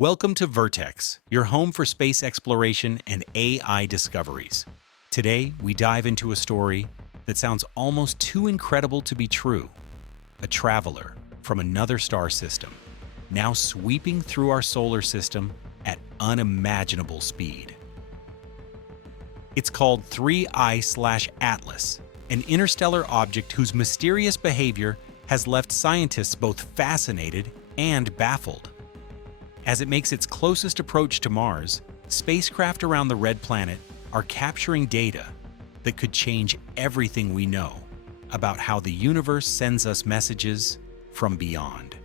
Welcome to Vertex, your home for space exploration and AI discoveries. Today, we dive into a story that sounds almost too incredible to be true. A traveler from another star system, now sweeping through our solar system at unimaginable speed. It's called 3I/Atlas, an interstellar object whose mysterious behavior has left scientists both fascinated and baffled. As it makes its closest approach to Mars, spacecraft around the red planet are capturing data that could change everything we know about how the universe sends us messages from beyond.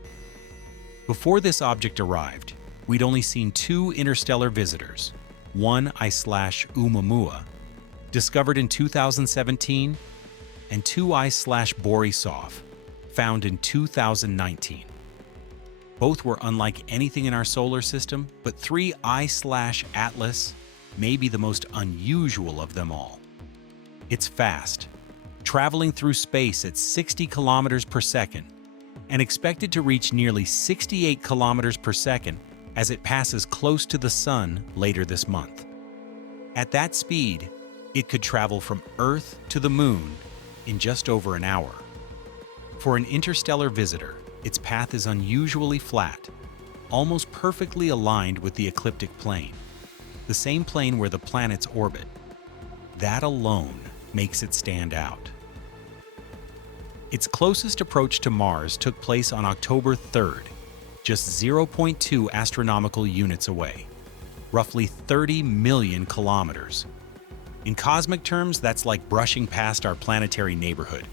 Before this object arrived, we'd only seen two interstellar visitors, 1I/Oumuamua, discovered in 2017, and 2I/Borisov, found in 2019. Both were unlike anything in our solar system, but 3I/Atlas may be the most unusual of them all. It's fast, traveling through space at 60 kilometers per second, and expected to reach nearly 68 kilometers per second as it passes close to the Sun later this month. At that speed, it could travel from Earth to the Moon in just over an hour. For an interstellar visitor, its path is unusually flat, almost perfectly aligned with the ecliptic plane, the same plane where the planets orbit. That alone makes it stand out. Its closest approach to Mars took place on October 3rd, just 0.2 astronomical units away, roughly 30 million kilometers. In cosmic terms, that's like brushing past our planetary neighborhood.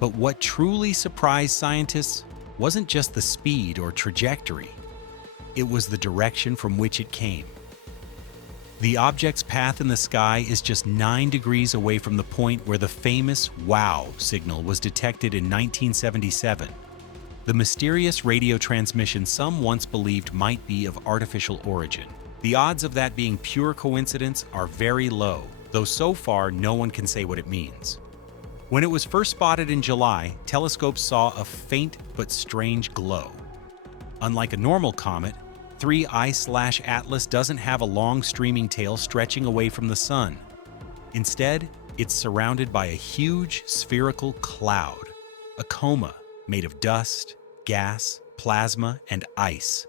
But what truly surprised scientists wasn't just the speed or trajectory, it was the direction from which it came. The object's path in the sky is just 9 degrees away from the point where the famous "wow" signal was detected in 1977, the mysterious radio transmission some once believed might be of artificial origin. The odds of that being pure coincidence are very low, though so far no one can say what it means. When it was first spotted in July, telescopes saw a faint but strange glow. Unlike a normal comet, 3I/Atlas doesn't have a long streaming tail stretching away from the Sun. Instead, it's surrounded by a huge spherical cloud, a coma made of dust, gas, plasma, and ice,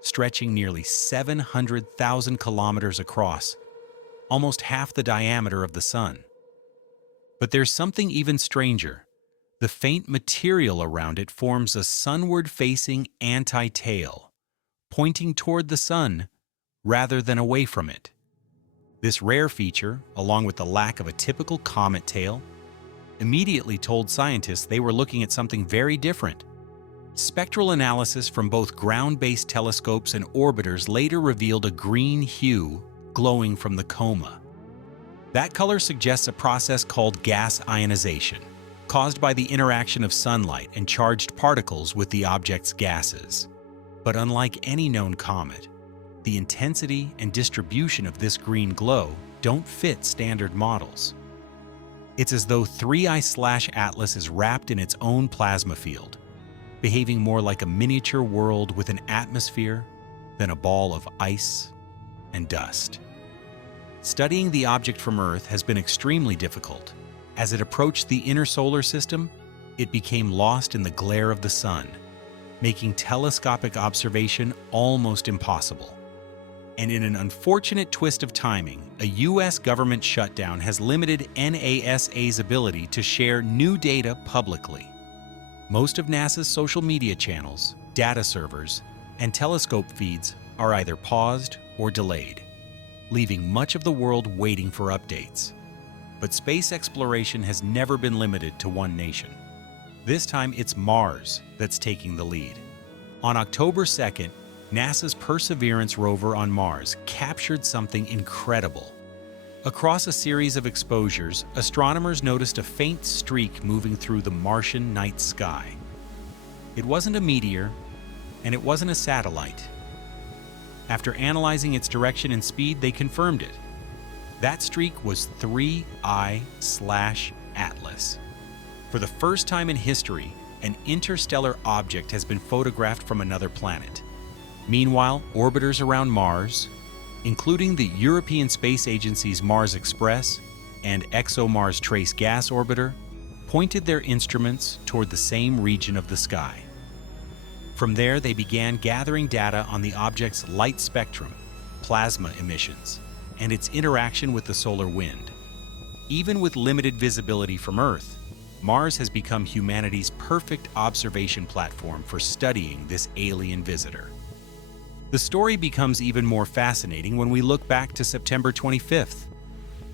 stretching nearly 700,000 kilometers across, almost half the diameter of the Sun. But there's something even stranger. The faint material around it forms a sunward-facing anti-tail, pointing toward the Sun rather than away from it. This rare feature, along with the lack of a typical comet tail, immediately told scientists they were looking at something very different. Spectral analysis from both ground-based telescopes and orbiters later revealed a green hue glowing from the coma. That color suggests a process called gas ionization, caused by the interaction of sunlight and charged particles with the object's gases. But unlike any known comet, the intensity and distribution of this green glow don't fit standard models. It's as though 3I/Atlas is wrapped in its own plasma field, behaving more like a miniature world with an atmosphere than a ball of ice and dust. Studying the object from Earth has been extremely difficult. As it approached the inner solar system, it became lost in the glare of the Sun, making telescopic observation almost impossible. And in an unfortunate twist of timing, a US government shutdown has limited NASA's ability to share new data publicly. Most of NASA's social media channels, data servers, and telescope feeds are either paused or delayed, leaving much of the world waiting for updates. But space exploration has never been limited to one nation. This time it's Mars that's taking the lead. On October 2nd, NASA's Perseverance rover on Mars captured something incredible. Across a series of exposures, astronomers noticed a faint streak moving through the Martian night sky. It wasn't a meteor, and it wasn't a satellite. After analyzing its direction and speed, they confirmed it. That streak was 3I/Atlas. For the first time in history, an interstellar object has been photographed from another planet. Meanwhile, orbiters around Mars, including the European Space Agency's Mars Express and ExoMars Trace Gas Orbiter, pointed their instruments toward the same region of the sky. From there, they began gathering data on the object's light spectrum, plasma emissions, and its interaction with the solar wind. Even with limited visibility from Earth, Mars has become humanity's perfect observation platform for studying this alien visitor. The story becomes even more fascinating when we look back to September 25th.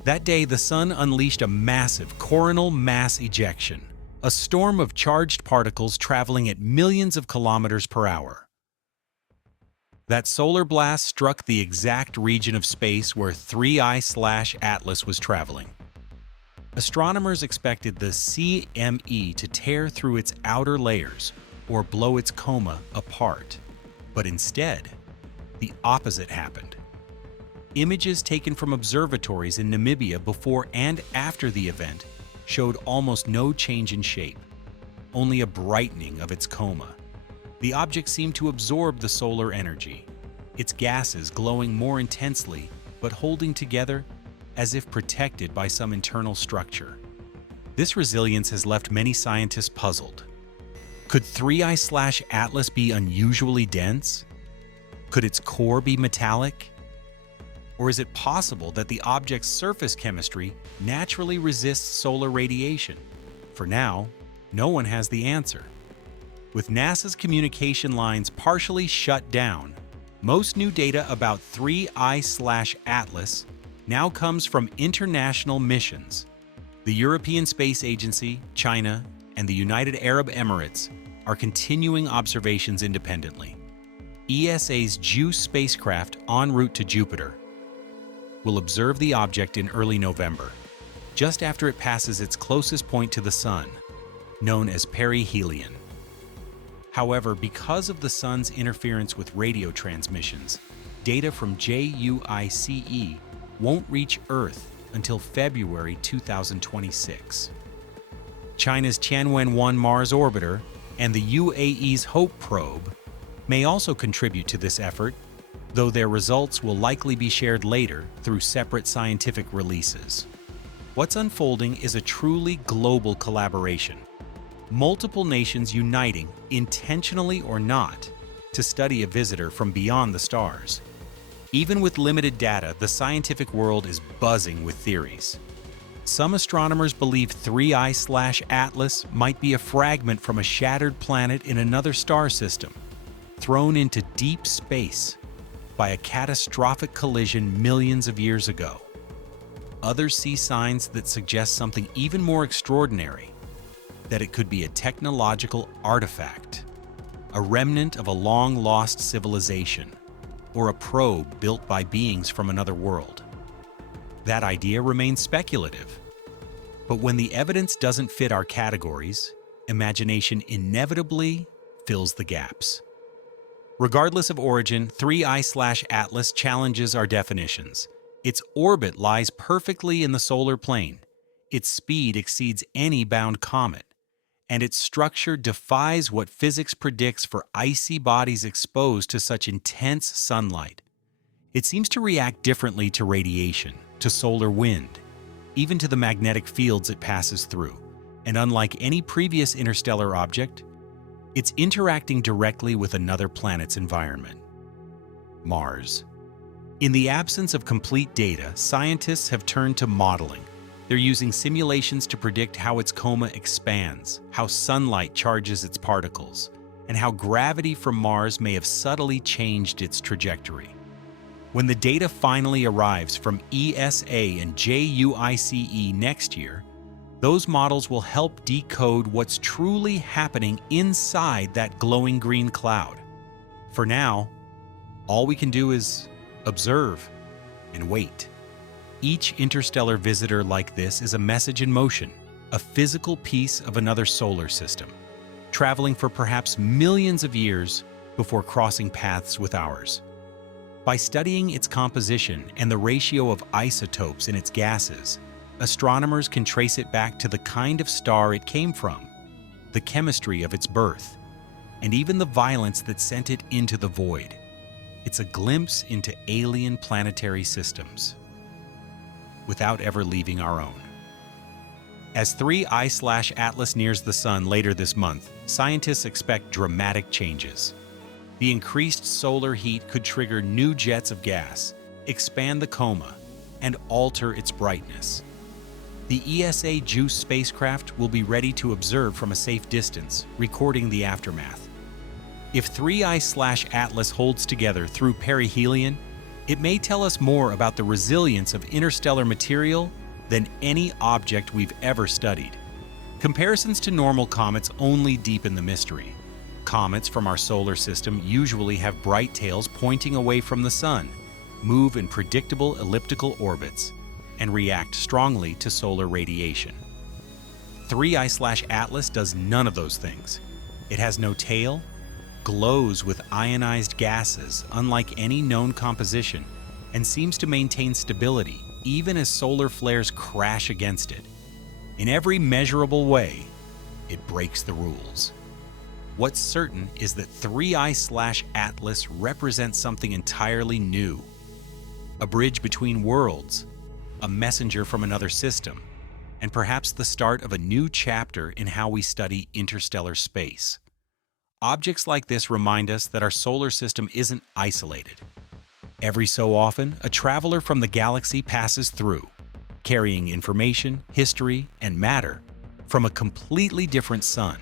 That day, the Sun unleashed a massive coronal mass ejection, a storm of charged particles traveling at millions of kilometers per hour. That solar blast struck the exact region of space where 3I/Atlas was traveling. Astronomers expected the CME to tear through its outer layers or blow its coma apart, but instead, the opposite happened. Images taken from observatories in Namibia before and after the event showed almost no change in shape, only a brightening of its coma. The object seemed to absorb the solar energy, its gases glowing more intensely but holding together as if protected by some internal structure. This resilience has left many scientists puzzled. Could 3I/Atlas be unusually dense? Could its core be metallic? Or is it possible that the object's surface chemistry naturally resists solar radiation? For now, no one has the answer. With NASA's communication lines partially shut down, most new data about 3I/Atlas now comes from international missions. The European Space Agency, China, and the United Arab Emirates are continuing observations independently. ESA's JUICE spacecraft en route to Jupiter will observe the object in early November, just after it passes its closest point to the Sun, known as perihelion. However, because of the Sun's interference with radio transmissions, data from JUICE won't reach Earth until February 2026. China's Tianwen-1 Mars orbiter and the UAE's HOPE probe may also contribute to this effort, though their results will likely be shared later through separate scientific releases. What's unfolding is a truly global collaboration. Multiple nations uniting, intentionally or not, to study a visitor from beyond the stars. Even with limited data, the scientific world is buzzing with theories. Some astronomers believe 3I/Atlas might be a fragment from a shattered planet in another star system, thrown into deep space by a catastrophic collision millions of years ago. Others see signs that suggest something even more extraordinary, that it could be a technological artifact, a remnant of a long-lost civilization, or a probe built by beings from another world. That idea remains speculative. But when the evidence doesn't fit our categories, imagination inevitably fills the gaps. Regardless of origin, 3I/Atlas challenges our definitions. Its orbit lies perfectly in the solar plane, its speed exceeds any bound comet, and its structure defies what physics predicts for icy bodies exposed to such intense sunlight. It seems to react differently to radiation, to solar wind, even to the magnetic fields it passes through, and unlike any previous interstellar object, it's interacting directly with another planet's environment, Mars. In the absence of complete data, scientists have turned to modeling. They're using simulations to predict how its coma expands, how sunlight charges its particles, and how gravity from Mars may have subtly changed its trajectory. When the data finally arrives from ESA and JUICE next year, those models will help decode what's truly happening inside that glowing green cloud. For now, all we can do is observe and wait. Each interstellar visitor like this is a message in motion, a physical piece of another solar system, traveling for perhaps millions of years before crossing paths with ours. By studying its composition and the ratio of isotopes in its gases, astronomers can trace it back to the kind of star it came from, the chemistry of its birth, and even the violence that sent it into the void. It's a glimpse into alien planetary systems without ever leaving our own. As 3I/Atlas nears the Sun later this month, scientists expect dramatic changes. The increased solar heat could trigger new jets of gas, expand the coma, and alter its brightness. The ESA JUICE spacecraft will be ready to observe from a safe distance, recording the aftermath. If 3I/Atlas holds together through perihelion, it may tell us more about the resilience of interstellar material than any object we've ever studied. Comparisons to normal comets only deepen the mystery. Comets from our solar system usually have bright tails pointing away from the Sun, move in predictable elliptical orbits, and react strongly to solar radiation. 3I/Atlas does none of those things. It has no tail, glows with ionized gases unlike any known composition, and seems to maintain stability even as solar flares crash against it. In every measurable way, it breaks the rules. What's certain is that 3I/Atlas represents something entirely new. A bridge between worlds, a messenger from another system, and perhaps the start of a new chapter in how we study interstellar space. Objects like this remind us that our solar system isn't isolated. Every so often, a traveler from the galaxy passes through, carrying information, history, and matter from a completely different sun.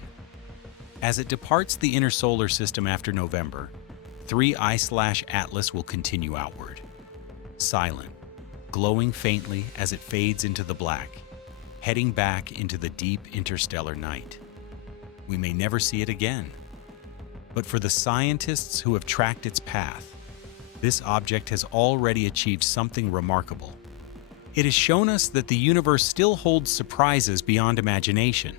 As it departs the inner solar system after November, 3I/Atlas will continue outward. Silent, glowing faintly as it fades into the black, heading back into the deep interstellar night. We may never see it again. But for the scientists who have tracked its path, this object has already achieved something remarkable. It has shown us that the universe still holds surprises beyond imagination.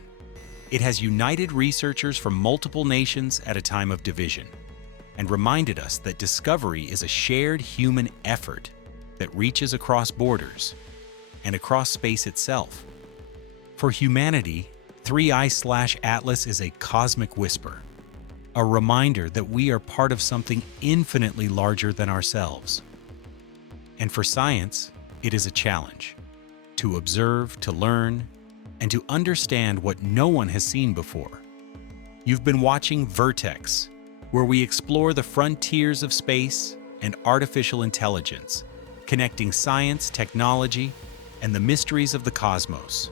It has united researchers from multiple nations at a time of division, and reminded us that discovery is a shared human effort that reaches across borders and across space itself. For humanity, 3I/Atlas is a cosmic whisper, a reminder that we are part of something infinitely larger than ourselves. And for science, it is a challenge to observe, to learn, and to understand what no one has seen before. You've been watching Vertex, where we explore the frontiers of space and artificial intelligence, connecting science, technology, and the mysteries of the cosmos.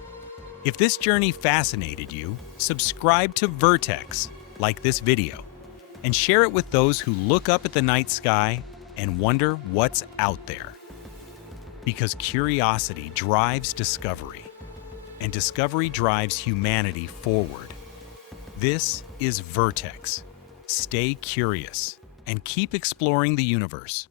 If this journey fascinated you, subscribe to Vertex, like this video, and share it with those who look up at the night sky and wonder what's out there. Because curiosity drives discovery, and discovery drives humanity forward. This is Vertex. Stay curious and keep exploring the universe.